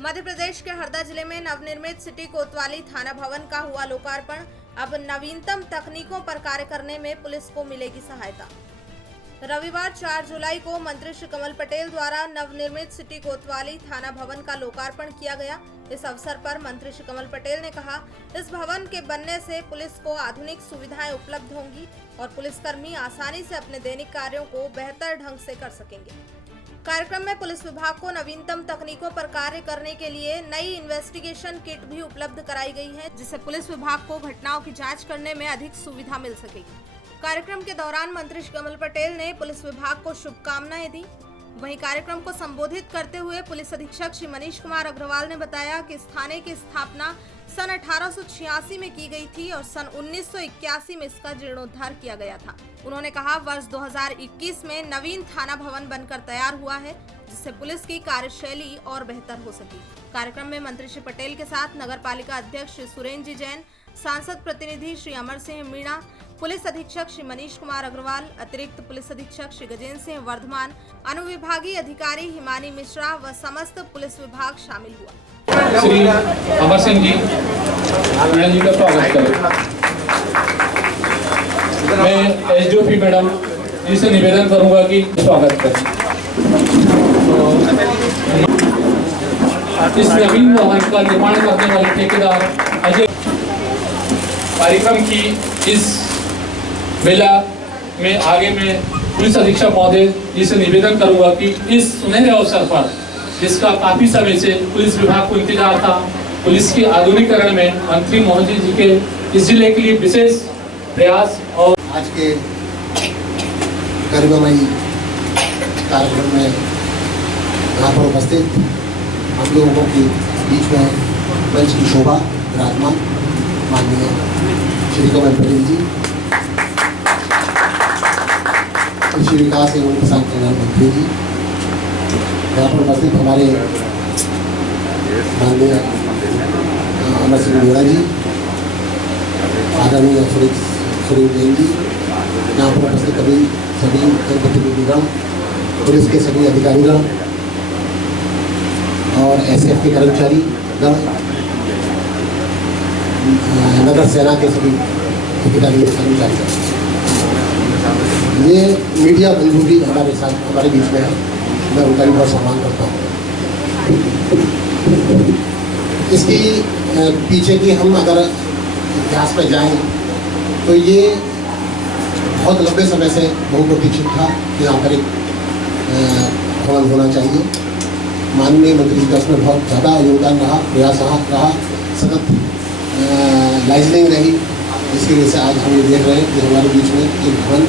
मध्य प्रदेश के हरदा जिले में नवनिर्मित सिटी कोतवाली थाना भवन का हुआ लोकार्पण। अब नवीनतम तकनीकों पर कार्य करने में पुलिस को मिलेगी सहायता। रविवार 4 जुलाई को मंत्री श्री कमल पटेल द्वारा नवनिर्मित सिटी कोतवाली थाना भवन का लोकार्पण किया गया। इस अवसर पर मंत्री श्री कमल पटेल ने कहा, इस भवन के बनने से पुलिस को आधुनिक सुविधाएं उपलब्ध होंगी और पुलिसकर्मी आसानी से अपने दैनिक कार्यों को बेहतर ढंग से कर सकेंगे। कार्यक्रम में पुलिस विभाग को नवीनतम तकनीकों पर कार्य करने के लिए नई इन्वेस्टिगेशन किट भी उपलब्ध कराई गई है, जिससे पुलिस विभाग को घटनाओं की जांच करने में अधिक सुविधा मिल सकेगी। कार्यक्रम के दौरान मंत्री श्री कमल पटेल ने पुलिस विभाग को शुभकामनाएं दी। वहीं कार्यक्रम को संबोधित करते हुए पुलिस अधीक्षक श्री मनीष कुमार अग्रवाल ने बताया कि इस थाने की स्थापना सन 1886 में की गई थी और सन 1981 में इसका जीर्णोद्धार किया गया था। उन्होंने कहा, वर्ष 2021 में नवीन थाना भवन बनकर तैयार हुआ है, जिससे पुलिस की कार्यशैली और बेहतर हो सकी। कार्यक्रम में मंत्री श्री पटेल के साथ नगर पालिका अध्यक्ष श्री सुरेंद्र जी जैन, सांसद प्रतिनिधि श्री अमर सिंह मीणा, पुलिस अधीक्षक श्री मनीष कुमार अग्रवाल, अतिरिक्त पुलिस अधीक्षक श्री गजेंद्र सिंह वर्धमान, अनुविभागीय अधिकारी हिमानी मिश्रा व समस्त पुलिस विभाग शामिल हुआ। श्री अमर सिंह जी, मैडम जी का स्वागत करें। मैं एसडीओपी मैडम जी से निवेदन करूंगा कि स्वागत करें। इस नवीन भवन का निर्माण करने वाले ठेकेदार अजय, कार्यक्रम की इस मेला में आगे में पुलिस अधीक्षक महोदय जी से निवेदन करूंगा कि इस सुनहरे अवसर पर, जिसका काफी समय से पुलिस विभाग को इंतजार था, पुलिस की आधुनिकीकरण में मंत्री महोदय जी के इस जिले के लिए विशेष प्रयास और आज के गरिमामयी कार्यक्रम में यहाँ पर उपस्थित हम लोगों के बीच में मंच की शोभा विराजमान माननीय श्री कमल पटेल जी, कृषि विकास एवं किसान कल्याण मंत्री जी, यहाँ पर उपस्थित हमारे माननीय अमर सिंह मीणा जी, आदरणीय सुरेंद्र जैन जी, यहाँ पर उपस्थित सभी जनप्रतिनिधिगण, पुलिस के सभी अधिकारीगण और एसएफ के कर्मचारी गण, नगर सेना के सभी अधिकारी कर्मचारी, ये मीडिया बंधु भी हमारे बीच में है, मैं उनका भी बहुत सम्मान करता हूँ। इसकी पीछे की हम अगर इतिहास में जाएं तो ये बहुत लंबे समय से बहुप्रतीक्षित था कि यहाँ पर एक भवन होना चाहिए। माननीय मंत्री जी का इसमें बहुत ज़्यादा योगदान रहा, प्रयास रहा, सतत लाइजनिंग रही, जिसकी वजह से आज हम ये देख रहे हैं कि हमारे बीच में एक भवन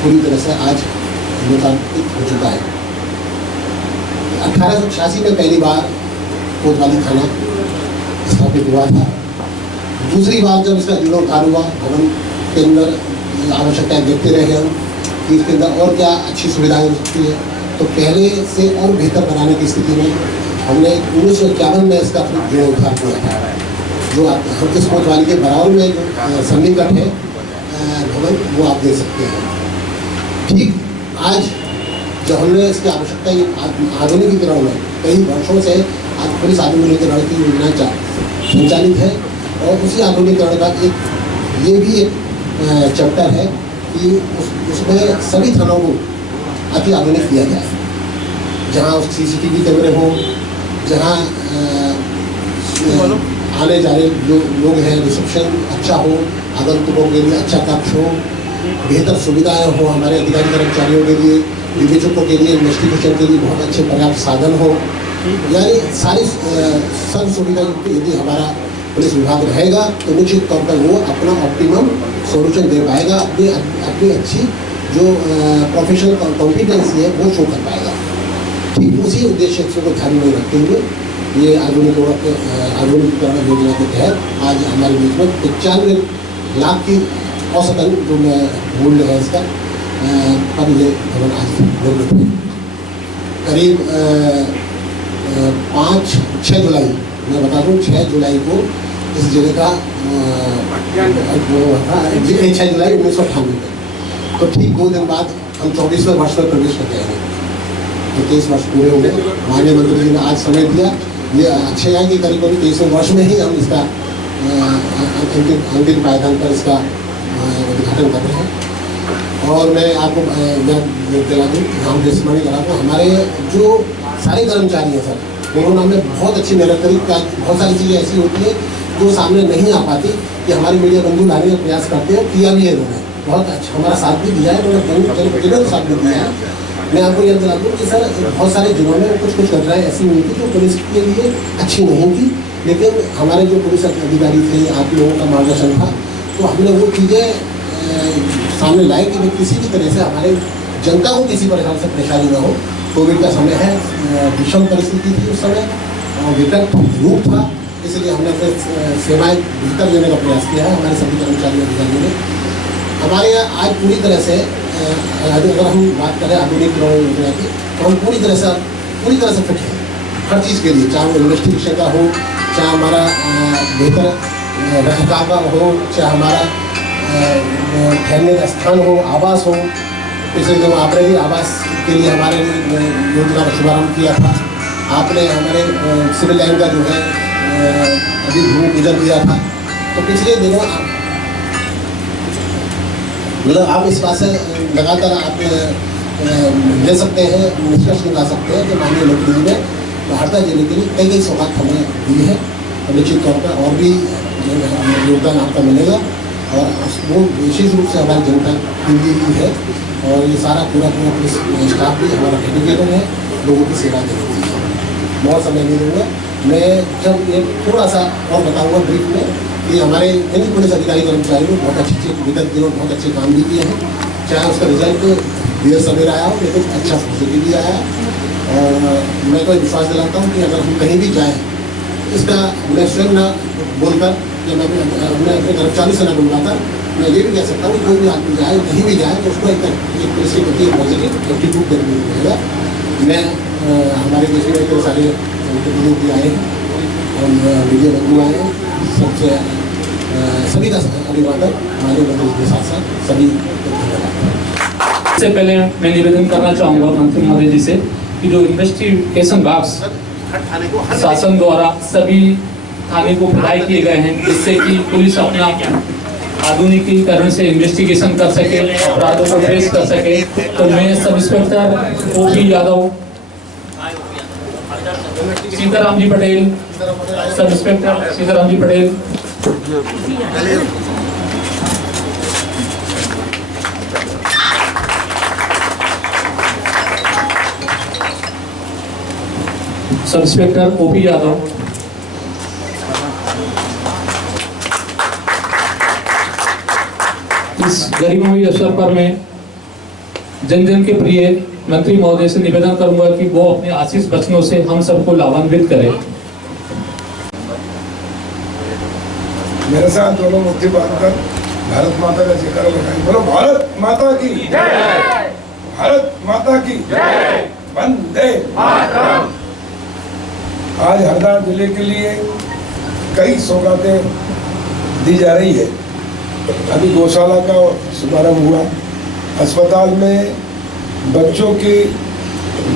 पूरी तरह से आज लोकार्पित हो चुका है। 1886 में पहली बार कोतवाली थाना स्थापित हुआ था। दूसरी बार जब इसका जीर्णोद्धार हुआ, भवन के अंदर आवश्यकताएं देखते रहे हम कि इसके अंदर और क्या अच्छी सुविधाएं हो सकती है, तो पहले से और बेहतर बनाने की स्थिति में हमने 1951 में इसका जीर्णोद्धार किया था। जो हम इस कोतवाली के बराबर में जो सन्निकट है भवन, वो आप देख सकते हैं। ठीक आज जब हमने इसकी आवश्यकता आधुनिकीकरण में कई वर्षों से आज पुलिस आधुनिकीकरण की योजना संचालित है और उसी आधुनिकीकरण का ये भी एक चैप्टर है कि उसमें सभी थानों को अति आधुनिक किया जाए, जहाँ CCTV कैमरे हों, जहाँ आने जाने जो लोग हैं रिसेप्शन अच्छा हो, आगंतुकों के लिए अच्छा कक्ष हो, बेहतर सुविधाएं हो, हमारे अधिकारी कर्मचारियों के लिए, विवेचकों के लिए, इन्वेस्टिगेशन के लिए बहुत अच्छे पर्याप्त साधन हो, यानी सारी सर्व सुविधा यदि हमारा पुलिस विभाग रहेगा तो निश्चित तौर पर वो अपना ऑप्टिमम सोल्यूशन दे पाएगा, अपनी अच्छी जो प्रोफेशनल कॉम्पिटेंसी है वो शो कर पाएगा। ठीक उसी उद्देश्य को ध्यान में रखते हुए ये आधुनिकीकरण योजना के तहत आज हमारे बीच में 95 लाख की औसतन जो मूल्य है इसका पर ये भवन आज निर्मित है। करीब 5-6 जुलाई, मैं बता दूँ 6 जुलाई को इस जिले का 6 जुलाई 1998 में, तो ठीक 2 दिन बाद हम 24वें वर्ष में प्रवेश करते हैं। 23 वर्ष पूरे हो गए। माननीय मंत्री जी ने आज समय दिया, ये अच्छे है कि करीब करीब 23वें वर्ष में ही हम इसका अंतिम पायदान पर इसका उद्घाटन कर रहे हैं। और मैं आपको दिला दूँ, हम स्मरण करा दूँ, हमारे जो सारे कर्मचारी हैं सर, उन्होंने हमें बहुत अच्छी मेहनत करी। बहुत सारी चीज़ें ऐसी होती है जो सामने नहीं आ पाती, कि हमारे मीडिया बंधु लाने का प्रयास करते हैं, किया भी है इन्होंने, बहुत अच्छा हमारा साथ भी दिया है, उन्होंने जनरल साथ भी दिया है। मैं आपको यह बता दूँ कि सर बहुत सारे जिलों में कुछ घटनाएं ऐसी हुई थी जो पुलिस के लिए अच्छी नहीं थी, लेकिन हमारे जो पुलिस अधिकारी थे, आप लोगों का मार्गदर्शन था, तो हमने वो चीज़ें सामने लाई कि किसी भी तरह से हमारे जनता को किसी प्रकार से परेशानी ना हो। कोविड का समय है, विषम परिस्थिति थी उस समय, विकट रूप था, इसलिए हमने अपने सेवाएं बेहतर देने का प्रयास किया है। हमारे सभी कर्मचारी अधिकारियों ने हमारे यहाँ आज पूरी तरह से अगर हम बात करें आधुनिक योजना की, तो हम पूरी तरह से फिट हैं हर चीज़ के लिए, चाहे वो इन्वेस्टिगेशन का हो, चाहे हमारा बेहतर रखरखाव का हो, चाहे हमारा ठहरने का स्थान हो, आवास हो। पिछले दिनों आपने भी आवास के लिए हमारे योजना का शुभारम्भ किया था। आपने हमारे सिविल लाइन का जो है अभी भूमि पूजन किया था। तो पिछले दिनों मतलब आप इस बात से लगातार आप ले सकते हैं, निष्कर्ष निकाल सकते हैं कि माननीय मंत्री जी ने हरदा जिले के लिए कई सौगात हमें दी है, और निश्चित तौर पर और भी योगदान आपका मिलेगा। और वो विशेष रूप से हमारी जनता के लिए ही है, और ये सारा पूरा पुलिस स्टाफ भी हमारा डेडिकेटेड है लोगों की सेवा देने के लिए। बहुत समय नहीं दूँगा, मैं जब ये थोड़ा सा और बताऊँगा ब्रीफ में कि हमारे यानी पुलिस अधिकारी कर्मचारी ने बहुत अच्छे विगत दिनों बहुत अच्छे काम भी किए हैं, चाहे उसका रिजल्ट देर सवेर आया हो, लेकिन अच्छा पॉजिटिव भी आया। और मैं तो विश्वास दिलाता हूँ कि अगर हम कहीं भी जाएँ, इसका मैं स्वयं न बोलकर, या मैं अपने कर्मचारी से न बुलवाता, मैं ये भी कह सकता हूँ कि कोई भी आदमी जाए, कहीं भी जाए, तो उसको एक पुलिस के प्रति पॉजिटिव एटीट्यूड देने मिलेगा। मैं हमारे देश में इतने सारे प्रतिनिधि आए हैं और मीडिया बंधु आए हैं, सबसे सभी का अभिवादन हमारे मंत्री के साथ साथ सभी धन्यवाद। इससे पहले मैं निवेदन करना चाहूँगा मंत्री महोदय जी से कि जो इन्वेस्टिगेशन बॉक्स शासन द्वारा सभी थाने को प्रदान किए गए हैं, जिससे कि पुलिस अपना आधुनिकीकरण से इन्वेस्टिगेशन कर सके, अपराधों को ट्रेस कर सके। तो मैं sub inspector OP Yadav, Sitaram ji Patel, sub inspector Sitaram ji Patel, sub inspector OP Yadav, इस गरिमामयी अवसर पर मैं जन जन के प्रिय मंत्री महोदय से निवेदन करूंगा कि वो अपने आशीष वचनों से हम सबको लाभान्वित करें। मेरे साथ दोनों मुट्ठी बांधकर भारत माता का जयकारा लगाएं। बोलो भारत माता की जय, भारत माता की जय, वंदे मातरम। आज हरदा जिले के लिए कई सौगातें दी जा रही है। अभी गौशाला का शुभारंभ हुआ, अस्पताल में बच्चों की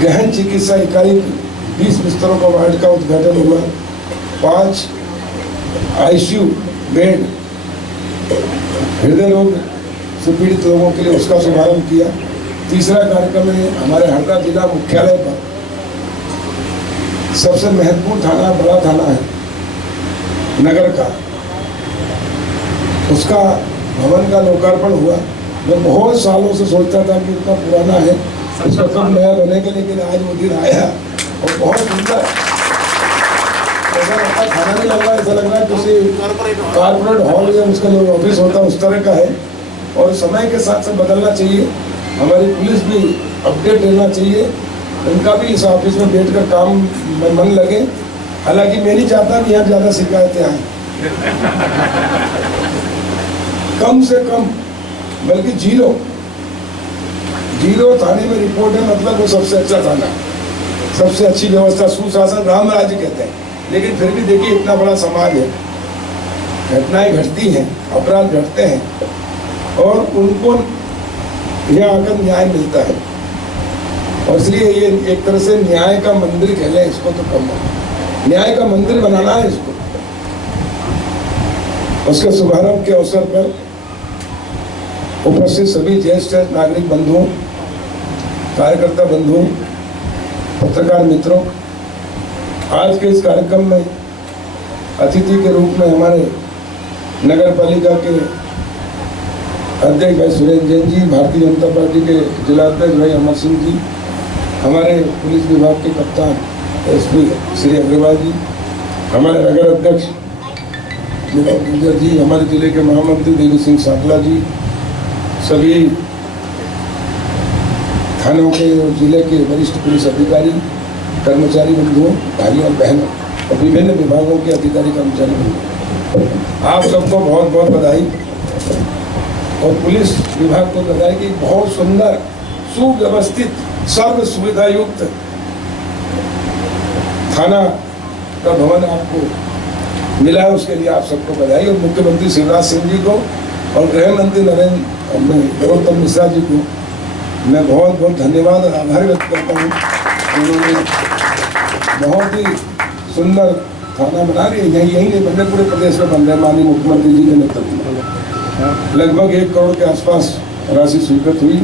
गहन चिकित्सा इकाई 20 बिस्तरों का वार्ड का उद्घाटन हुआ, 5 ICU बेड हृदय रोग से पीड़ित लोगों के लिए उसका शुभारंभ किया। तीसरा कार्यक्रम है हमारे हरदा जिला मुख्यालय पर सबसे महत्वपूर्ण थाना, बड़ा थाना है नगर का, उसका भवन का लोकार्पण हुआ। मैं बहुत सालों से सोचता था कि उतना पुराना है, उसका कब नया बनेगा, लेकिन आज वो दिन आया और बहुत सुंदर, ऐसा लगता खाना नहीं लग रहा, ऐसा लग रहा है किसी कॉर्पोरेट हॉल या उसका जो ऑफिस होता है उस तरह का है। और समय के साथ साथ बदलना चाहिए, हमारी पुलिस भी अपडेट रहना चाहिए, उनका भी इस ऑफिस में बैठकर काम में मन लगे। हालांकि मैं नहीं चाहता कि यहाँ ज़्यादा शिकायतें आएँ, कम से कम, बल्कि जीरो थाने में रिपोर्ट है, मतलब वो सबसे अच्छा थाना, सबसे अच्छी व्यवस्था, सुशासन, राम राज्य कहते हैं। लेकिन फिर भी देखिए इतना बड़ा समाज है, घटनाएं घटती हैं, अपराध घटते हैं, और उनको यहाँ आकर न्याय मिलता है। और इसलिए ये एक तरह से न्याय का मंदिर कहले इसको तो कम है, न्याय का मंदिर बनाना है इसको। उसके शुभारंभ के अवसर पर उपस्थित सभी ज्येष्ठ नागरिक बंधुओं, कार्यकर्ता बंधुओं, पत्रकार मित्रों, आज के इस कार्यक्रम में अतिथि के रूप में हमारे नगर पालिका के अध्यक्ष भाई सुरेंद्र जैन जी, भारतीय जनता पार्टी के जिलाध्यक्ष भाई अमर सिंह जी, हमारे पुलिस विभाग के कप्तान एसपी श्री अग्रवाल जी, हमारे नगर अध्यक्ष गुंजर जी, हमारे जिले के महामंत्री देवी सिंह साकला जी, सभी थानों के और जिले के वरिष्ठ पुलिस अधिकारी, कर्मचारी बंधुओं, भाइयों और बहनों और विभिन्न विभागों के अधिकारी कर्मचारी बंधुओं, आप सबको बहुत बहुत बधाई। और पुलिस विभाग को बधाई कि बहुत सुंदर, सुव्यवस्थित, सर्व सुविधा युक्त थाना का भवन आपको मिला है, उसके लिए आप सबको बधाई। और मुख्यमंत्री शिवराज सिंह जी को और गृह मंत्री नरोत्तम मिश्रा जी को मैं बहुत बहुत धन्यवाद और आभार व्यक्त करता हूँ। उन्होंने बहुत ही सुंदर थाना बना रही है, यही नहीं बन रहे, पूरे प्रदेश में बन रहे। माननीय मुख्यमंत्री जी के नेतृत्व में लगभग 1 करोड़ के आसपास राशि स्वीकृत हुई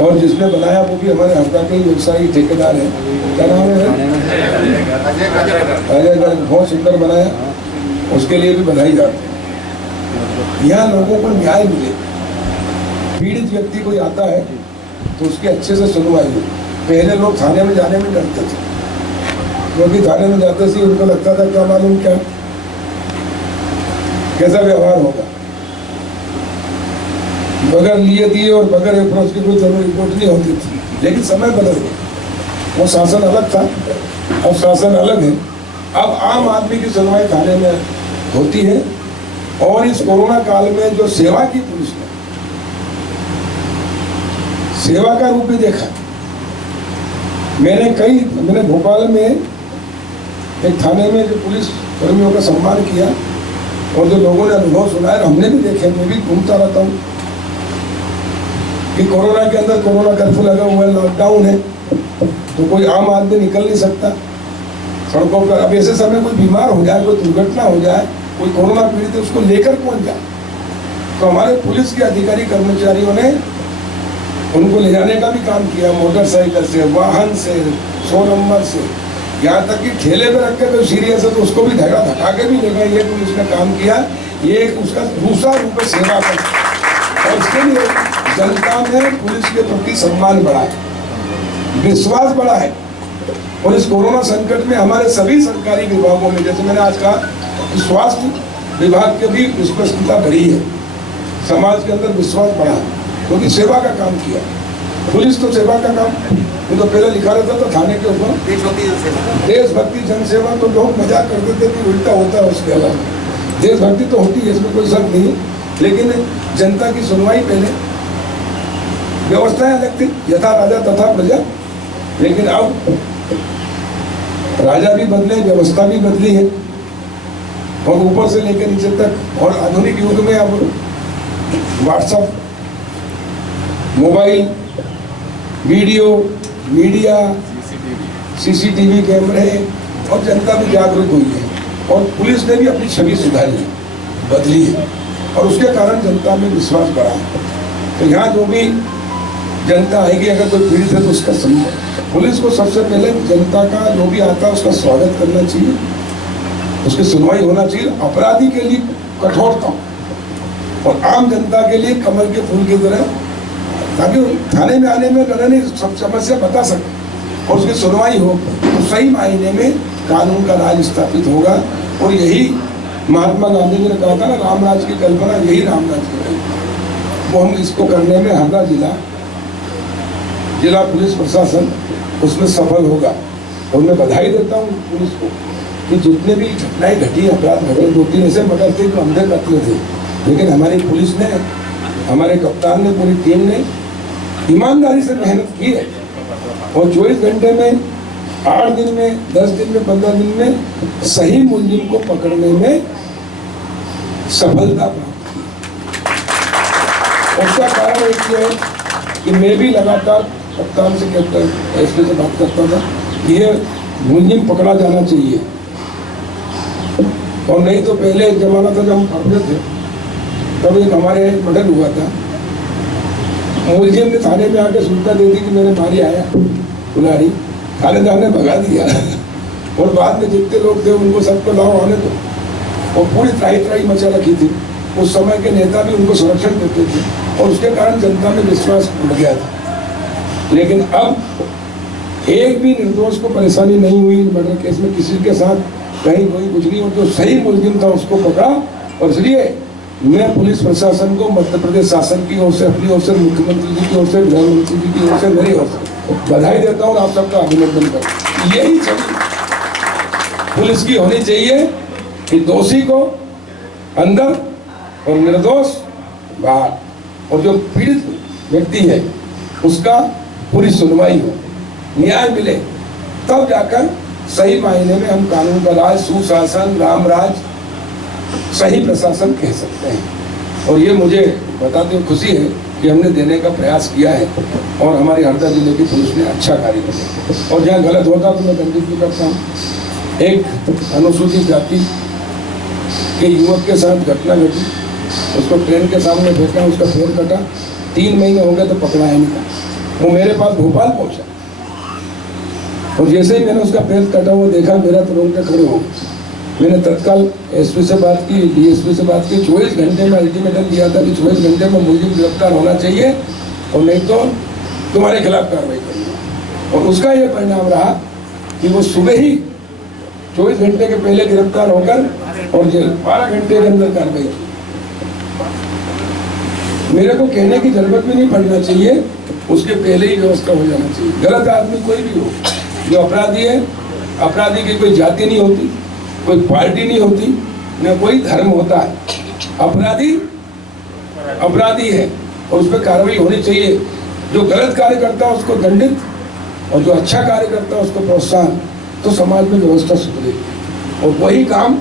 और जिसने बनाया वो भी हमारे हरदा के व्यवसायी ठेकेदार हैं। क्या नाम है? अजय, बहुत सुंदर बनाया, उसके लिए भी बधाई जाती है। यहाँ लोगों को न्याय मिले, पीड़ित व्यक्ति कोई आता है तो उसकी अच्छे से सुनवाई हो। पहले लोग थाने में जाने में डरते थे, क्योंकि थाने में जाते से उनको लगता था क्या मालूम क्या कैसा व्यवहार होगा, बगैर लिए दिए और बगैर अप्रोच की कोई जरूरी रिपोर्ट नहीं होती थी। लेकिन समय बदल गया, वो शासन अलग था, अब शासन अलग है। अब आम आदमी की सुनवाई थाने में होती है। और इस कोरोना काल में जो सेवा की पुलिस ने, सेवा का रूप भी देखा। मैंने भोपाल में एक थाने में जो पुलिस कर्मियों का सम्मान किया और जो लोगों ने अनुभव सुनाया, हमने भी देखे, मैं भी घूमता रहता हूँ कि कोरोना के अंदर कोरोना कर्फ्यू लगा हुआ है, लॉकडाउन है, तो कोई आम आदमी निकल नहीं सकता सड़कों पर। अब ऐसे समय कोई बीमार हो जाए, कोई दुर्घटना हो जाए, कोई कोरोना पीड़ित है, उसको लेकर कौन जाए? तो हमारे पुलिस के अधिकारी कर्मचारियों ने उनको ले जाने का भी काम किया, मोटरसाइकिल से, वाहन से, 100 नंबर से, यहाँ तक कि ठेले पे रख के कोई सीरियस है तो उसको भी धक्का के भी ले गए। ये पुलिस ने काम किया, ये उसका दूसरा रूप है सेवा का। और इसके लिए जनता में पुलिस के प्रति सम्मान बढ़ा है, विश्वास बढ़ा है। और इस कोरोना संकट में हमारे सभी सरकारी विभागों में, जैसे मैंने आज कहा, स्वास्थ्य विभाग के भी विश्वसनीयता बढ़ी है, समाज के अंदर विश्वास बढ़ा है, क्योंकि सेवा का काम किया। पुलिस तो सेवा का काम, वो तो पहले लिखा रहता था थाने के ऊपर देशभक्ति जनसेवा, तो लोग मजाक करते थे कि उल्टा होता है उसके अलावा। देशभक्ति तो होती है, इसमें कोई शक नहीं, लेकिन जनता की सुनवाई पहले, व्यवस्थाएं अलग थी, यथा राजा तथा प्रजा। लेकिन अब राजा भी बदले, व्यवस्था भी बदली है, और ऊपर से लेकर नीचे तक। और आधुनिक युग में अब WhatsApp, mobile, video, media, CCTV कैमरे, और जनता भी जागरूक हुई है और पुलिस ने भी अपनी छवि सुधारी है, बदली है, और उसके कारण जनता में विश्वास बढ़ा है। तो यहाँ जो भी जनता आएगी, अगर कोई पीड़ित है तो उसका पुलिस को सबसे पहले जनता का जो भी आता है उसका स्वागत करना चाहिए, उसकी सुनवाई होना चाहिए। अपराधी के लिए कठोरता और आम जनता के लिए कमल के फूल की तरह, ताकि थाने में आने में लड़ने सब समस्या बता सके और उसकी सुनवाई हो, तो सही मायने में कानून का राज स्थापित होगा। और यही महात्मा गांधी जी ने कहा था ना, रामराज की कल्पना, यही रामराज की कल्पना, वो हम इसको करने में हरदा जिला पुलिस प्रशासन उसमें सफल होगा। और मैं बधाई देता हूँ पुलिस को कि जितने भी घटनाएं घटी, अपराध घटे, 2-3 ऐसे मर्डर थे जो अंधे कत्ल थे, लेकिन हमारी पुलिस ने, हमारे कप्तान ने, पूरी टीम ने ईमानदारी से मेहनत की है और 24 घंटे में, 8 दिन में, 10 दिन में, 15 दिन में सही मुलजिम को पकड़ने में सफलता प्राप्त की। उसका कारण एक है कि मैं भी लगातार कप्तान से कैप्टन एसपी से बात करता था, ये मुलजिम पकड़ा जाना चाहिए। और नहीं तो पहले एक जमाना था जब हम पढ़ते थे, तब एक हमारे मर्डर हुआ था, मुलजिम ने थाने में आके सूचना दे दी कि मेरे मारी आया कुल्हाड़ी, थानेदार ने भगा दिया और बाद में जितने लोग थे उनको सबको लाओ आने दो, और पूरी त्राही मचा रखी थी। उस समय के नेता भी उनको संरक्षण देते थे और उसके कारण जनता में विश्वास उड़ गया था। लेकिन अब एक भी निर्दोष को परेशानी नहीं हुई मर्डर केस में, किसी के साथ कहीं कोई कुछ नहीं, और जो सही मुलजिम था उसको पकड़ा। और इसलिए मैं पुलिस प्रशासन को, मध्य प्रदेश शासन की ओर से, अपनी ओर से, मुख्यमंत्री जी की ओर से, गृह मंत्री जी की ओर से, मेरी ओर से बधाई देता हूँ और आप सबका अभिनंदन करता हूँ। यही छवि पुलिस की होनी चाहिए कि दोषी को अंदर और निर्दोष बाहर, और जो पीड़ित व्यक्ति है उसका पूरी सुनवाई हो, न्याय मिले, तब जाकर सही मायने में हम कानून का राज, सुशासन, राम राज, सही प्रशासन कह सकते हैं। और ये मुझे बताते हुए खुशी है कि हमने देने का प्रयास किया है और हमारी हरदा जिले की पुलिस ने अच्छा कार्य किया। और जहाँ गलत होता तो मैं दंडित भी करता हूँ। एक अनुसूचित जाति के युवक के साथ घटना घटी, उसको ट्रेन के सामने फेंका, उसका पैर कटा, 3 महीने हो गए तो पकड़ा ही नहीं। वो मेरे पास भोपाल पहुंचा और जैसे ही मैंने उसका पैर कटा हुआ देखा, मेरा तो रोंगटे खड़े हो गए। मैंने तत्काल एसपी से बात की, डीएसपी से बात की, 24 घंटे में अल्टीमेटम दिया था कि 24 घंटे में मुलजिम गिरफ्तार होना चाहिए और नहीं तो तुम्हारे खिलाफ कार्रवाई करूँगा। और उसका ये परिणाम रहा कि वो सुबह ही 24 घंटे के पहले गिरफ्तार होकर और जेल 12 घंटे के अंदर कार्रवाई की। मेरे को कहने की जरूरत भी नहीं पड़ना चाहिए, उसके पहले ही व्यवस्था हो जाना चाहिए। गलत आदमी कोई भी हो, जो अपराधी है, अपराधी की कोई जाति नहीं होती, कोई पार्टी नहीं होती, न कोई धर्म होता है। अपराधी अपराधी है और उस पर कार्रवाई होनी चाहिए। जो गलत कार्य करता है उसको दंडित और जो अच्छा कार्य करता है उसको प्रोत्साहन, तो समाज में व्यवस्था सुधरेगी। और वही काम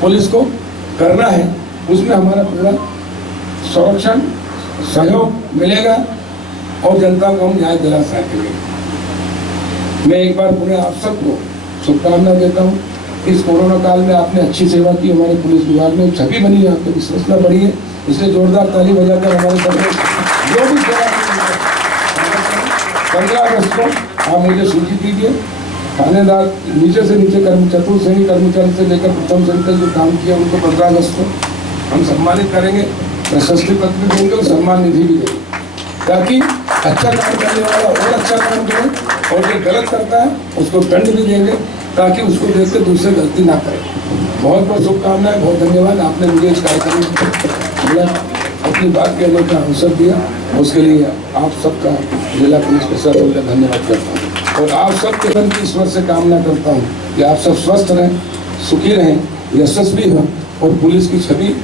पुलिस को करना है, उसमें हमारा पूरा संरक्षण सहयोग मिलेगा और जनता को हम न्याय दिला सकेंगे। मैं एक बार पुनः आप सबको शुभकामना देता हूँ। इस कोरोना काल में आपने अच्छी सेवा की, हमारे पुलिस विभाग में छवि बनी है, आपकी विश्वसनीयता बढ़ी है, इसलिए जोरदार ताली बजाकर हमारे सबने जो भी सेवा की। 15 अगस्त को आप मुझे सूची दीजिए, थानेदार नीचे से नीचे चतुर्थ श्रेणी कर्मचारी से लेकर प्रथम श्रेणी तक जो काम किया उनको 15 अगस्त को हम सम्मानित करेंगे, प्रशस्ति पत्र भी देंगे और सम्मान निधि भी देंगे, ताकि अच्छा काम करने वाला और अच्छा काम करे और जो गलत करता है उसको दंड भी देंगे, ताकि उसको देख के दूसरे गलती ना करें। बहुत बहुत शुभकामनाएं, बहुत धन्यवाद। आपने मुझे इस कार्यक्रम में अपनी बात कहने का अवसर दिया, उसके लिए आप सबका जिला पुलिस प्रशासन का धन्यवाद करता हूँ। और आप सबके मन की ईश्वर से कामना करता हूँ कि आप सब स्वस्थ रहें, सुखी रहें, यशस्वी हों और पुलिस की छवि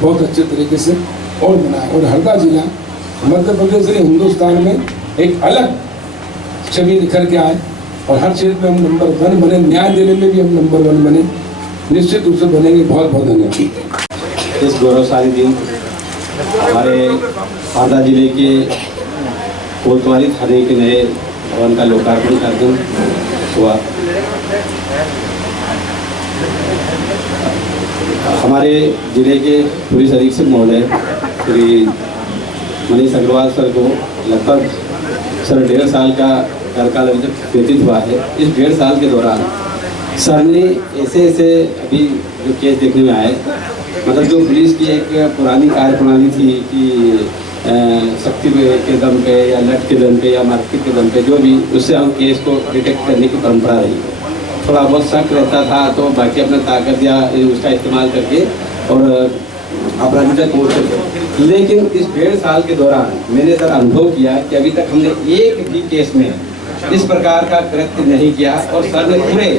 बहुत अच्छे तरीके से और बनाएं। और हरदा जिला मध्य प्रदेश से हिंदुस्तान में एक अलग छवि निखर के आए और हर क्षेत्र में हम नंबर 1 बने, न्याय देने में भी हम नंबर 1 बने, निश्चित रूप से बनेंगे। बहुत बहुत धन्यवाद। इस गौरवशाली दिन हमारे हरदा जिले के कोतवाली थाने के नए भवन का लोकार्पण कार्यक्रम हुआ। हमारे जिले के पुलिस अधीक्षक महोदय श्री मनीष अग्रवाल सर को लगभग 1.5 साल का कार्यकाल अभी तक व्यतीत हुआ है। इस 1.5 साल के दौरान सर ने ऐसे अभी जो केस देखने में आए, मतलब जो पुलिस की एक पुरानी कार्य प्रणाली थी कि शक्ति के दम पे या लट के दम पे या मार्केट के दम पे जो भी, उससे हम केस को डिटेक्ट करने की परंपरा रही है। थोड़ा बहुत शक रहता था तो बाकी अपना ताकत या उसका इस्तेमाल करके और अपराधी तक पहुँच सकते। लेकिन इस 1.5 साल के दौरान मैंने सर अनुभव किया कि अभी तक हमने एक भी केस में इस प्रकार का कृत्य नहीं किया और सर ने पूरे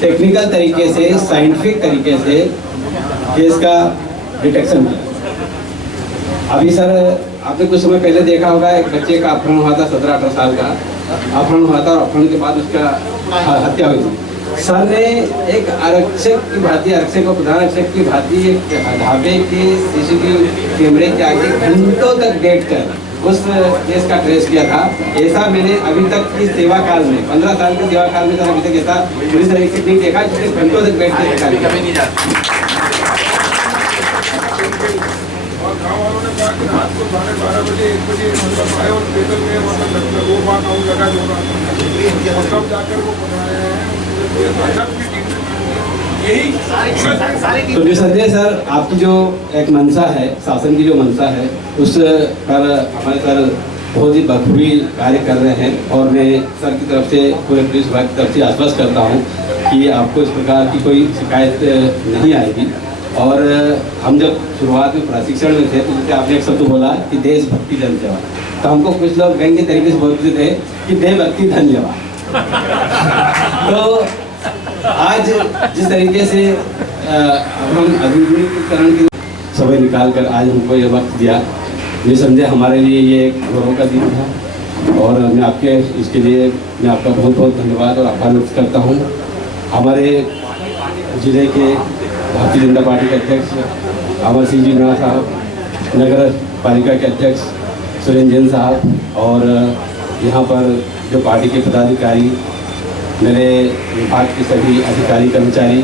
टेक्निकल तरीके से, साइंटिफिक तरीके से केस का डिटेक्शन किया। अभी सर आपने कुछ समय पहले देखा होगा, एक बच्चे का अपहरण हुआ था, 17-18 साल का अपहरण हुआ था और अपहरण के बाद उसका हत्या हुई थी। सर ने एक आरक्षक की भांति, आरक्षक और प्रधान आरक्षक की भांति एक ढाबे के CCTV कैमरे के आगे घंटों तक बैठ कर उस केस का ट्रेस किया था। ऐसा मैंने अभी तक की सेवा काल में 15 साल के सेवा काल में सर अभी तक ऐसा पुलिस अधीक्षक नहीं देखा जिसने घंटों तक बैठ के देखा। कभी नहीं जाता। और गाँव वालों ने कहा कि रात को 12:30 बजे 1 बजे मतलब आए और टेबल में मतलब वो बात आऊँ लगा जो और तब जाकर वो बनाए हैं यही। तो निसंदेह सर आपकी जो एक मंशा है, शासन की जो मंशा है, उस पर हमारे सर बहुत ही बखूबी कार्य कर रहे हैं और मैं सर की तरफ से पूरे पुलिस विभाग की तरफ से आश्वस्त करता हूं कि आपको इस प्रकार की कोई शिकायत नहीं आएगी। और हम जब शुरुआत में प्रशिक्षण में थे तो जैसे आपने एक शब्द बोला कि देशभक्ति जनसेवा, तो हमको कुछ लोग व्यंग्य तरीके से बोलते थे कि देशभक्ति धन्यवाद। तो आज जिस तरीके से हम आधुनिकीकरण की समय निकाल कर आज हमको ये वक्त दिया, निसंदेह हमारे लिए ये एक गौरव का दिन था और मैं आपके इसके लिए मैं आपका बहुत बहुत धन्यवाद और आभार व्यक्त करता हूँ। हमारे जिले के भारतीय जनता पार्टी के अध्यक्ष अमर सिंह जी मीणा साहब, नगर पालिका के अध्यक्ष सुरेंद्र जैन साहब और यहाँ पर जो पार्टी के पदाधिकारी, मेरे विभाग के सभी अधिकारी कर्मचारी,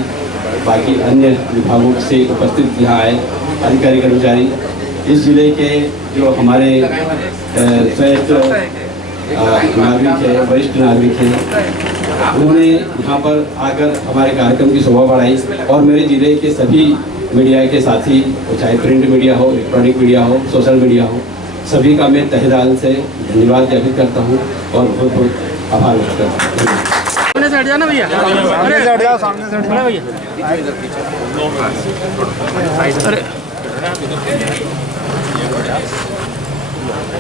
बाकी अन्य विभागों से उपस्थित यहाँ आए अधिकारी कर्मचारी, इस जिले के जो हमारे श्रेष्ठ नागरिक है, वरिष्ठ नागरिक हैं, उन्होंने यहाँ पर आकर हमारे कार्यक्रम की शोभा बढ़ाई और मेरे जिले के सभी मीडिया के साथी, चाहे प्रिंट मीडिया हो, इलेक्ट्रॉनिक मीडिया हो, सोशल मीडिया हो, सभी का मैं तहे दिल से धन्यवाद ज्ञापित करता हूँ और बहुत बहुत आभार व्यक्त करता हूँ। सामने से हट जाना भैया, सामने से हट जाओ, सामने से हट जाओ भैया। अरे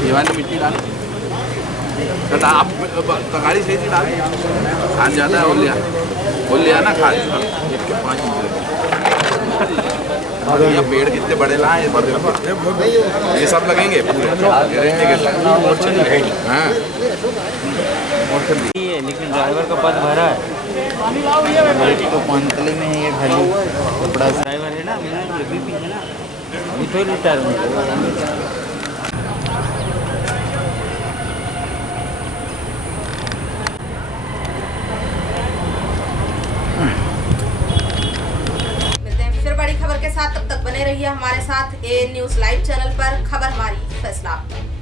ये वाली मिट्टी डाल तो आप गाड़ी से ही डाल खान ज़्यादा है, बोल लिया ना खान 5 ये पेड़ कितने बड़े लाए ये सब लगेंगे पूरे गारंटी के साथ। हाँ लेकिन ड्राइवर का पद भरा है तो पंतले में है ये खाली कपड़ा ड्राइवर है ना, ये भी है ना, अभी तो रिटायर हो। मिलते हैं फिर बड़ी खबर के साथ, तब तक बने रहिए हमारे साथ। ए न्यूज़ लाइव चैनल पर। खबर हमारी, फैसला आपका।